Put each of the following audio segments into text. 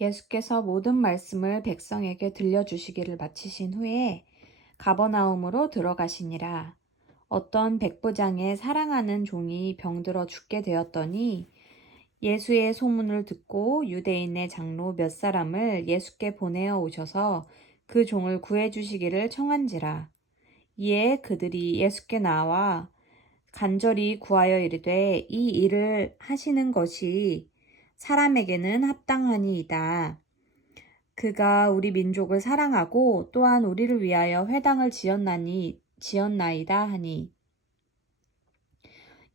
예수께서 모든 말씀을 백성에게 들려주시기를 마치신 후에 가버나움으로 들어가시니라. 어떤 백부장의 사랑하는 종이 병들어 죽게 되었더니 예수의 소문을 듣고 유대인의 장로 몇 사람을 예수께 보내어 오셔서 그 종을 구해 주시기를 청한지라. 이에 그들이 예수께 나와 간절히 구하여 이르되 이 일을 하시는 것이 사람에게는 합당하니이다. 그가 우리 민족을 사랑하고 또한 우리를 위하여 회당을 지었나이다 하니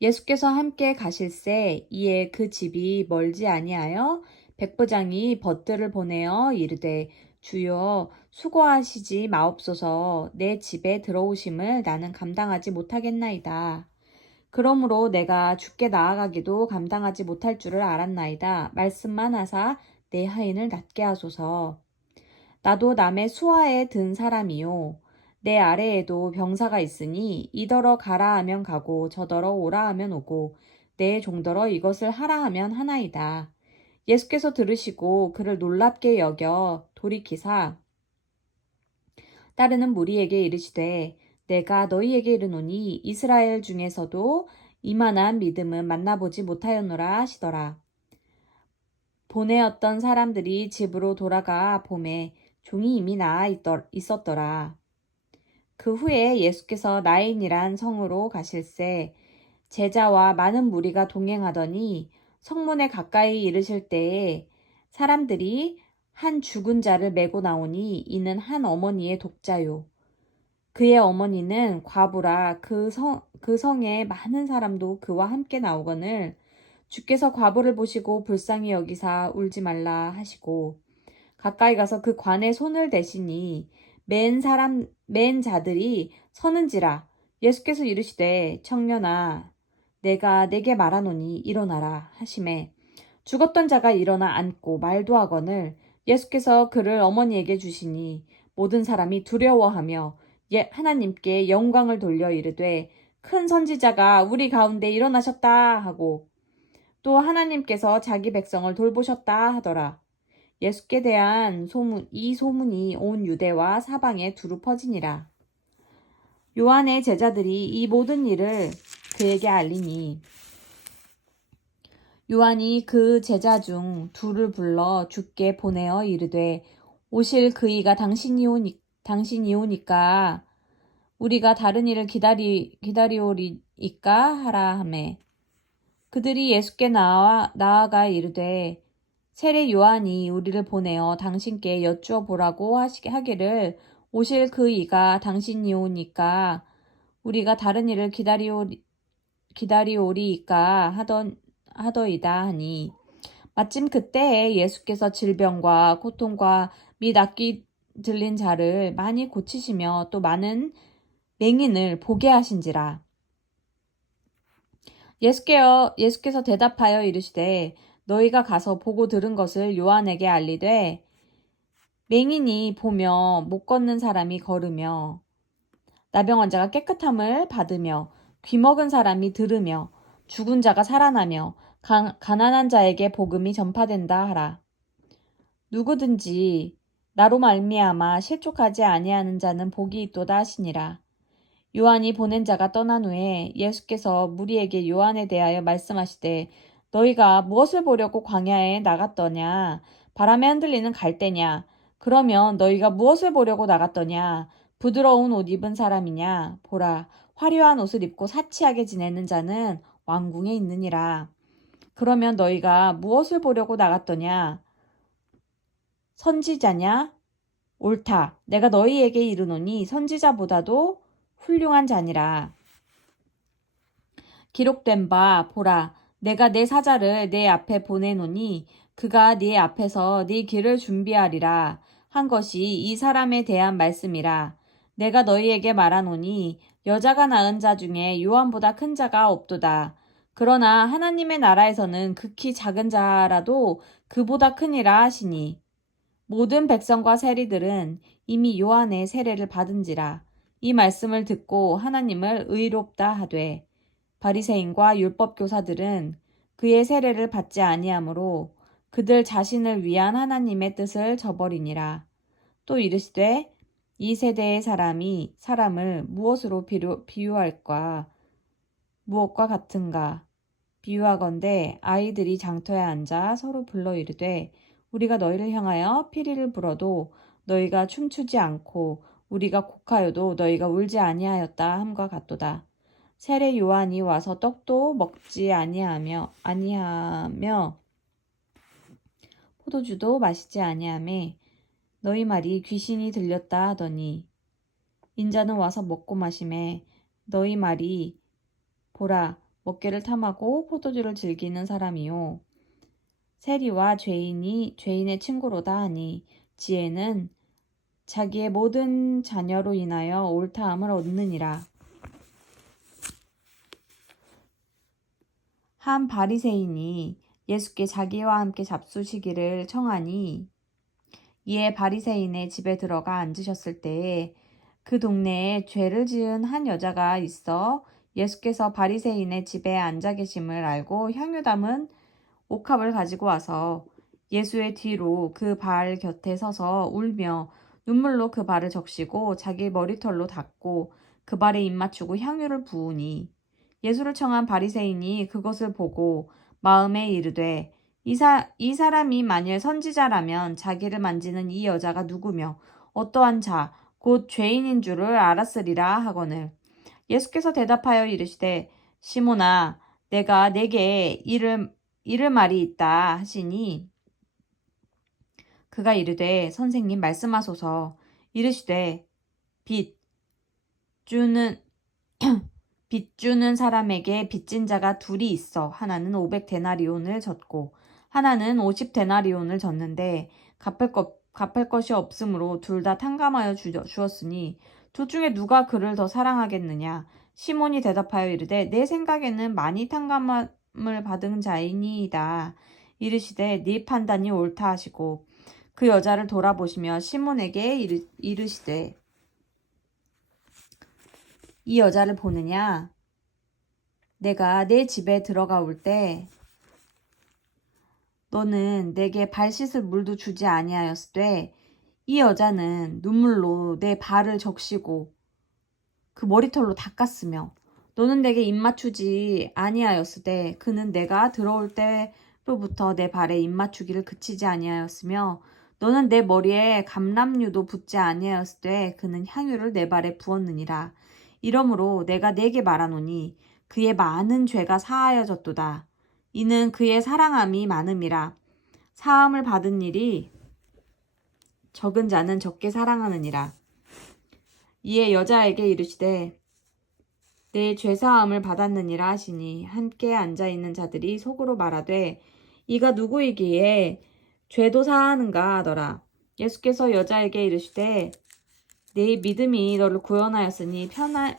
예수께서 함께 가실새 이에 그 집이 멀지 아니하여 백부장이 벗들을 보내어 이르되 주여 수고하시지 마옵소서 내 집에 들어오심을 나는 감당하지 못하겠나이다. 그러므로 내가 주께 나아가기도 감당하지 못할 줄을 알았나이다. 말씀만 하사 내 하인을 낫게 하소서. 나도 남의 수하에 든 사람이요. 내 아래에도 병사가 있으니 이더러 가라 하면 가고 저더러 오라 하면 오고 내 종더러 이것을 하라 하면 하나이다. 예수께서 들으시고 그를 놀랍게 여겨 돌이키사 따르는 무리에게 이르시되 내가 너희에게 이르노니 이스라엘 중에서도 이만한 믿음은 만나보지 못하였노라 하시더라. 보내었던 사람들이 집으로 돌아가 보매 종이 이미 나아 있었더라. 그 후에 예수께서 나인이란 성으로 가실새 제자와 많은 무리가 동행하더니 성문에 가까이 이르실 때에 사람들이 한 죽은 자를 메고 나오니 이는 한 어머니의 독자요. 그의 어머니는 과부라 그 성에 많은 사람도 그와 함께 나오거늘 주께서 과부를 보시고 불쌍히 여기사 울지 말라 하시고 가까이 가서 그 관에 손을 대시니 맨 자들이 서는지라. 예수께서 이르시되 청년아 내가 네게 말하노니 일어나라 하시매 죽었던 자가 일어나 앉고 말도 하거늘 예수께서 그를 어머니에게 주시니 모든 사람이 두려워하며 하나님께 영광을 돌려 이르되 큰 선지자가 우리 가운데 일어나셨다 하고 또 하나님께서 자기 백성을 돌보셨다 하더라. 예수께 대한 이 소문이 온 유대와 사방에 두루 퍼지니라. 요한의 제자들이 이 모든 일을 그에게 알리니 요한이 그 제자 중 둘을 불러 주께 보내어 이르되 오실 그이가 당신이 오니까 우리가 다른 일을 기다리오리이까 하라 하매 그들이 예수께 나아가 이르되 세례 요한이 우리를 보내어 당신께 여쭈어 보라고 하기를 오실 그 이가 당신이 오니까 우리가 다른 일을 기다리오리이까 하더이다 하니 마침 그때에 예수께서 질병과 고통과 및 악기 들린 자를 많이 고치시며 또 많은 맹인을 보게 하신지라. 예수께서 대답하여 이르시되 너희가 가서 보고 들은 것을 요한에게 알리되 맹인이 보며 못 걷는 사람이 걸으며 나병 환자가 깨끗함을 받으며 귀먹은 사람이 들으며 죽은 자가 살아나며 가난한 자에게 복음이 전파된다 하라. 누구든지 나로 말미암아 실족하지 아니하는 자는 복이 있도다 하시니라. 요한이 보낸 자가 떠난 후에 예수께서 무리에게 요한에 대하여 말씀하시되 너희가 무엇을 보려고 광야에 나갔더냐? 바람에 흔들리는 갈대냐? 그러면 너희가 무엇을 보려고 나갔더냐? 부드러운 옷 입은 사람이냐? 보라, 화려한 옷을 입고 사치하게 지내는 자는 왕궁에 있느니라. 그러면 너희가 무엇을 보려고 나갔더냐? 선지자냐? 옳다. 내가 너희에게 이르노니 선지자보다도 훌륭한 자니라. 기록된 바 보라 내가 내 사자를 내 앞에 보내노니 그가 네 앞에서 네 길을 준비하리라 한 것이 이 사람에 대한 말씀이라. 내가 너희에게 말하노니 여자가 낳은 자 중에 요한보다 큰 자가 없도다. 그러나 하나님의 나라에서는 극히 작은 자라도 그보다 크니라 하시니 모든 백성과 세리들은 이미 요한의 세례를 받은지라. 이 말씀을 듣고 하나님을 의롭다 하되 바리새인과 율법 교사들은 그의 세례를 받지 아니하므로 그들 자신을 위한 하나님의 뜻을 저버리니라. 또 이르시되 이 세대의 사람을 무엇으로 비유할까? 무엇과 같은가? 비유하건대 아이들이 장터에 앉아 서로 불러 이르되 우리가 너희를 향하여 피리를 불어도 너희가 춤추지 않고 우리가 곡하여도 너희가 울지 아니하였다 함과 같도다. 세례 요한이 와서 떡도 먹지 아니하며 포도주도 마시지 아니하며 너희 말이 귀신이 들렸다 하더니 인자는 와서 먹고 마시매 너희 말이 보라 먹개를 탐하고 포도주를 즐기는 사람이요 세리와 죄인의 친구로다 하니 지혜는 자기의 모든 자녀로 인하여 옳다함을 얻느니라. 한 바리새인이 예수께 자기와 함께 잡수시기를 청하니 이에 바리새인의 집에 들어가 앉으셨을 때에 그 동네에 죄를 지은 한 여자가 있어 예수께서 바리새인의 집에 앉아 계심을 알고 향유 담은 옥합을 가지고 와서 예수의 뒤로 그 발 곁에 서서 울며 눈물로 그 발을 적시고 자기 머리털로 닦고 그 발에 입 맞추고 향유를 부으니 예수를 청한 바리새인이 그것을 보고 마음에 이르되 이 사람이 만일 선지자라면 자기를 만지는 이 여자가 누구며 어떠한 자 곧 죄인인 줄을 알았으리라 하거늘 예수께서 대답하여 이르시되 시몬아 내가 네게 이를 말이 있다 하시니 그가 이르되 선생님 말씀하소서 이르시되 빚 주는 빚 주는 사람에게 빚진 자가 둘이 있어 하나는 500데나리온을 졌고 하나는 50데나리온을 졌는데 갚을 것이 없으므로 둘 다 탕감하여 주었으니 둘 중에 누가 그를 더 사랑하겠느냐 시몬이 대답하여 이르되 내 생각에는 많이 탕감을 받은 자이니이다 이르시되 네 판단이 옳다 하시고 그 여자를 돌아보시며 시몬에게 이르시되 이 여자를 보느냐? 내가 내 집에 들어가 올 때 너는 내게 발 씻을 물도 주지 아니하였으되 이 여자는 눈물로 내 발을 적시고 그 머리털로 닦았으며 너는 내게 입 맞추지 아니하였으되 그는 내가 들어올 때로부터 내 발에 입 맞추기를 그치지 아니하였으며 너는 내 머리에 감람류도 붓지 아니하였으되 그는 향유를 내 발에 부었느니라. 이러므로 내가 네게 말하노니 그의 많은 죄가 사하여졌도다. 이는 그의 사랑함이 많음이라. 사함을 받은 일이 적은 자는 적게 사랑하느니라. 이에 여자에게 이르시되 내 죄사함을 받았느니라 하시니 함께 앉아있는 자들이 속으로 말하되 이가 누구이기에 죄도 사하는가 하더라. 예수께서 여자에게 이르시되 네 믿음이 너를 구원하였으니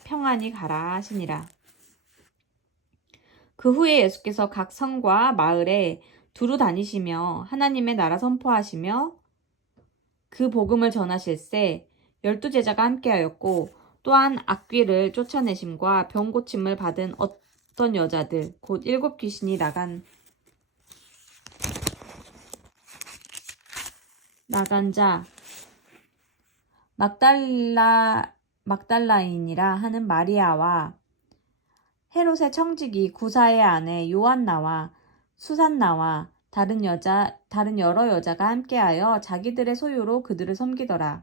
평안히 가라 하시니라. 그 후에 예수께서 각 성과 마을에 두루 다니시며 하나님의 나라 선포하시며 그 복음을 전하실세 12제자가 함께하였고 또한 악귀를 쫓아내심과 병 고침을 받은 어떤 여자들 곧 7 귀신이 나간 자 막달라인이라 하는 마리아와 헤롯의 청지기 구사의 아내 요한나와 수산나와 다른 여러 여자가 함께하여 자기들의 소유로 그들을 섬기더라.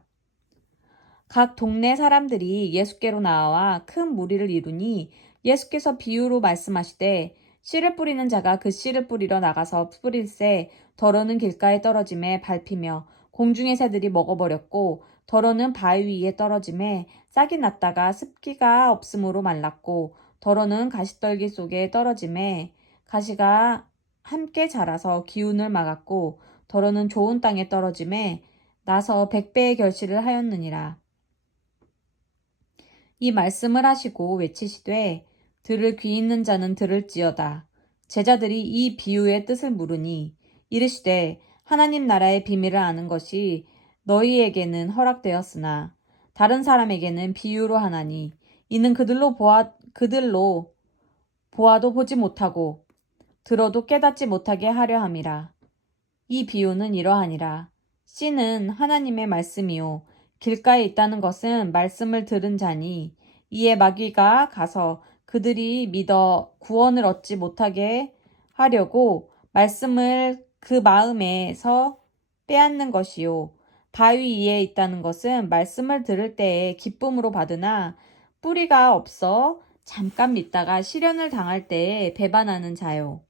각 동네 사람들이 예수께로 나와 큰 무리를 이루니 예수께서 비유로 말씀하시되 씨를 뿌리는 자가 그 씨를 뿌리러 나가서 뿌릴새 더러는 길가에 떨어짐에 밟히며 공중의 새들이 먹어버렸고 더러는 바위 위에 떨어짐에 싹이 났다가 습기가 없으므로 말랐고 더러는 가시떨기 속에 떨어짐에 가시가 함께 자라서 기운을 막았고 더러는 좋은 땅에 떨어짐에 나서 100배의 결실을 하였느니라. 이 말씀을 하시고 외치시되 들을 귀 있는 자는 들을지어다. 제자들이 이 비유의 뜻을 물으니 이르시되 하나님 나라의 비밀을 아는 것이 너희에게는 허락되었으나 다른 사람에게는 비유로 하나니 이는 그들로 보아도 보지 못하고 들어도 깨닫지 못하게 하려 함이라. 이 비유는 이러하니라. 씨는 하나님의 말씀이요 길가에 있다는 것은 말씀을 들은 자니 이에 마귀가 가서 그들이 믿어 구원을 얻지 못하게 하려고 말씀을 그 마음에서 빼앗는 것이요 바위 위에 있다는 것은 말씀을 들을 때에 기쁨으로 받으나 뿌리가 없어 잠깐 믿다가 시련을 당할 때에 배반하는 자요.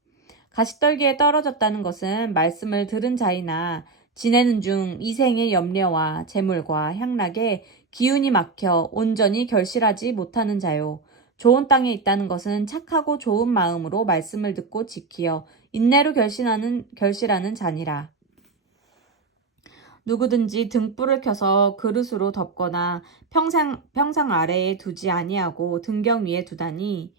가시떨기에 떨어졌다는 것은 말씀을 들은 자이나 지내는 중 이생의 염려와 재물과 향락에 기운이 막혀 온전히 결실하지 못하는 자요. 좋은 땅에 있다는 것은 착하고 좋은 마음으로 말씀을 듣고 지키어 인내로 결실하는 자니라. 누구든지 등불을 켜서 그릇으로 덮거나 평상 아래에 두지 아니하고 등경 위에 두다니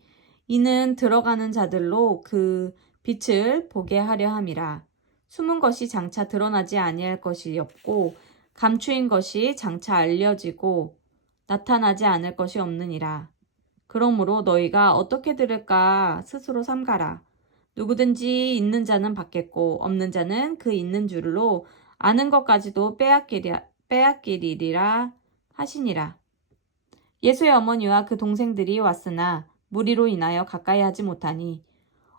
이는 들어가는 자들로 그 빛을 보게 하려 함이라. 숨은 것이 장차 드러나지 아니할 것이 없고 감추인 것이 장차 알려지고 나타나지 않을 것이 없느니라. 그러므로 너희가 어떻게 들을까 스스로 삼가라. 누구든지 있는 자는 받겠고 없는 자는 그 있는 줄로 아는 것까지도 빼앗기리라 하시니라. 예수의 어머니와 그 동생들이 왔으나 무리로 인하여 가까이 하지 못하니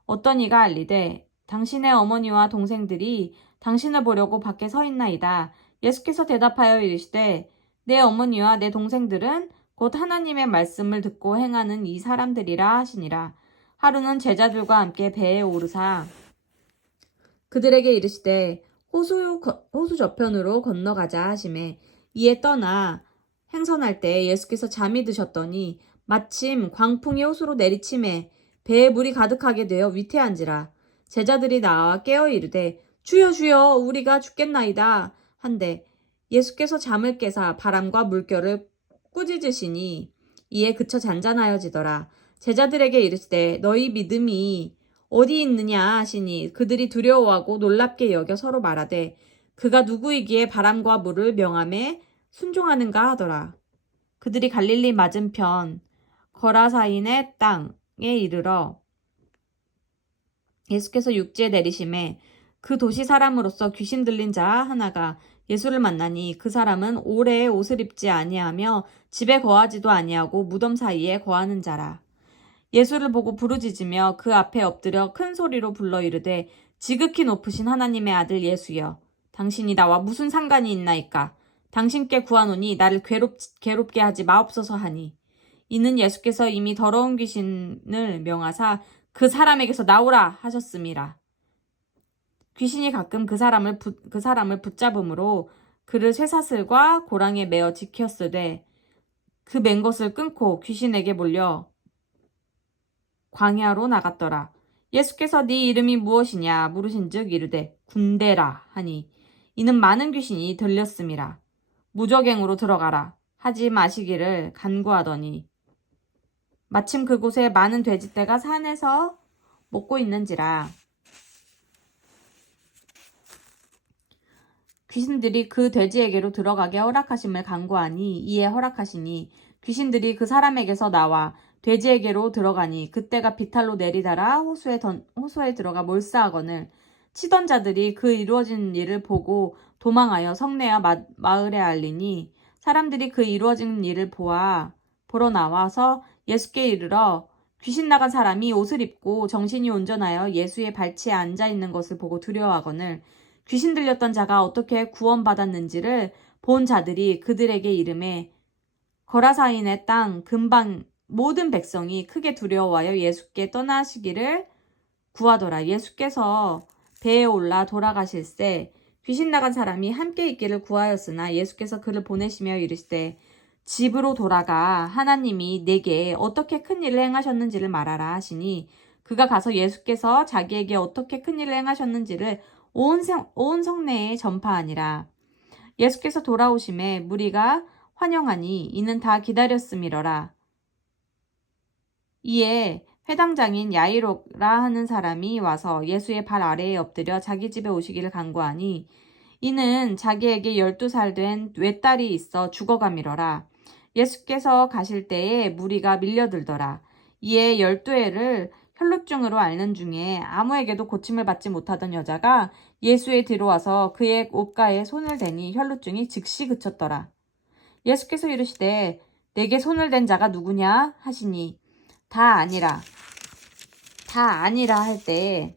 어떤 이가 알리되 당신의 어머니와 동생들이 당신을 보려고 밖에 서 있나이다. 예수께서 대답하여 이르시되 내 어머니와 내 동생들은 곧 하나님의 말씀을 듣고 행하는 이 사람들이라 하시니라. 하루는 제자들과 함께 배에 오르사 그들에게 이르시되 호수 저편으로 건너가자 하시매 이에 떠나 행선할 때 예수께서 잠이 드셨더니 마침 광풍이 호수로 내리침에 배에 물이 가득하게 되어 위태한지라. 제자들이 나와 깨어 이르되 주여 주여 우리가 죽겠나이다 한데 예수께서 잠을 깨사 바람과 물결을 꾸짖으시니 이에 그쳐 잔잔하여지더라. 제자들에게 이르시되 너희 믿음이 어디 있느냐 하시니 그들이 두려워하고 놀랍게 여겨 서로 말하되 그가 누구이기에 바람과 물을 명함에 순종하는가 하더라. 그들이 갈릴리 맞은편 거라사인의 땅에 이르러 예수께서 육지에 내리심에 그 도시 사람으로서 귀신 들린 자 하나가 예수를 만나니 그 사람은 오래 옷을 입지 아니하며 집에 거하지도 아니하고 무덤 사이에 거하는 자라. 예수를 보고 부르짖으며 그 앞에 엎드려 큰 소리로 불러 이르되 지극히 높으신 하나님의 아들 예수여 당신이 나와 무슨 상관이 있나이까 당신께 구하노니 나를 괴롭게 하지 마옵소서 하니 이는 예수께서 이미 더러운 귀신을 명하사 그 사람에게서 나오라 하셨음이라. 귀신이 가끔 그 사람을 붙잡음으로 그를 쇠사슬과 고랑에 매어 지켰으되 그 맨 것을 끊고 귀신에게 몰려 광야로 나갔더라. 예수께서 네 이름이 무엇이냐 물으신즉 이르되 군대라 하니 이는 많은 귀신이 들렸음이라. 무저갱으로 들어가라 하지 마시기를 간구하더니 마침 그곳에 많은 돼지떼가 산에서 먹고 있는지라. 귀신들이 그 돼지에게로 들어가게 허락하심을 간구하니 이에 허락하시니 귀신들이 그 사람에게서 나와 돼지에게로 들어가니 그때가 비탈로 내리다라 호수에 들어가 몰사하거늘 치던 자들이 그 이루어진 일을 보고 도망하여 성내와 마을에 알리니 사람들이 그 이루어진 일을 보러 나와서 예수께 이르러 귀신 나간 사람이 옷을 입고 정신이 온전하여 예수의 발치에 앉아 있는 것을 보고 두려워하거늘 귀신 들렸던 자가 어떻게 구원받았는지를 본 자들이 그들에게 이르매 거라사인의 땅 근방 모든 백성이 크게 두려워하여 예수께 떠나시기를 구하더라. 예수께서 배에 올라 돌아가실새 귀신 나간 사람이 함께 있기를 구하였으나 예수께서 그를 보내시며 이르시되 집으로 돌아가 하나님이 내게 어떻게 큰 일을 행하셨는지를 말하라 하시니 그가 가서 예수께서 자기에게 어떻게 큰 일을 행하셨는지를 온 성내에 전파하니라. 예수께서 돌아오심에 무리가 환영하니 이는 다 기다렸음이러라. 이에 회당장인 야이로라 하는 사람이 와서 예수의 발 아래에 엎드려 자기 집에 오시기를 간구하니 이는 자기에게 12살 된 외딸이 있어 죽어가미러라. 예수께서 가실 때에 무리가 밀려들더라. 이에 12해를 혈루증으로 앓는 중에 아무에게도 고침을 받지 못하던 여자가 예수에 들어와서 그의 옷가에 손을 대니 혈루증이 즉시 그쳤더라. 예수께서 이르시되 내게 손을 댄 자가 누구냐 하시니 다 아니라 할 때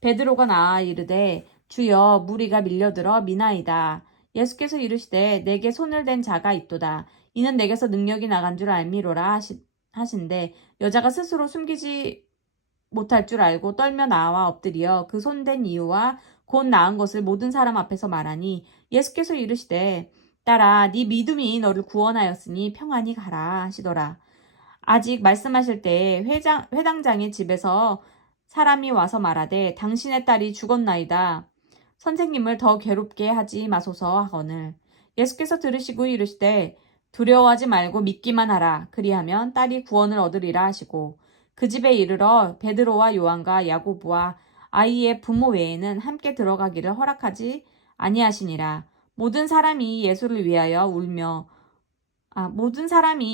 베드로가 나아 이르되 주여 무리가 밀려들어 미나이다. 예수께서 이르시되 내게 손을 댄 자가 있도다. 이는 내게서 능력이 나간 줄 알미로라 하신데 여자가 스스로 숨기지 못할 줄 알고 떨며 나와 엎드려 그 손댄 이유와 곧 나은 것을 모든 사람 앞에서 말하니 예수께서 이르시되 딸아 네 믿음이 너를 구원하였으니 평안히 가라 하시더라. 아직 말씀하실 때 회당장의 집에서 사람이 와서 말하되 당신의 딸이 죽었나이다. 선생님을 더 괴롭게 하지 마소서 하거늘. 예수께서 들으시고 이르시되 두려워하지 말고 믿기만 하라. 그리하면 딸이 구원을 얻으리라 하시고 그 집에 이르러 베드로와 요한과 야고보와 아이의 부모 외에는 함께 들어가기를 허락하지 아니하시니라. 모든 사람이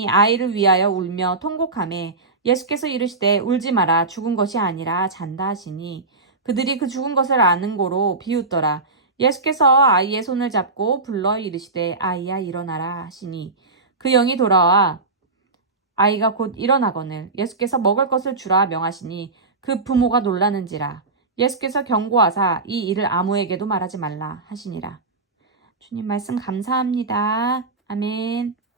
아이를 위하여 울며 통곡하매 예수께서 이르시되 울지 마라 죽은 것이 아니라 잔다 하시니 그들이 그 죽은 것을 아는 고로 비웃더라. 예수께서 아이의 손을 잡고 불러 이르시되 아이야 일어나라 하시니 그 영이 돌아와 아이가 곧 일어나거늘 예수께서 먹을 것을 주라 명하시니 그 부모가 놀라는지라. 예수께서 경고하사 이 일을 아무에게도 말하지 말라 하시니라. 주님 말씀 감사합니다. 아멘.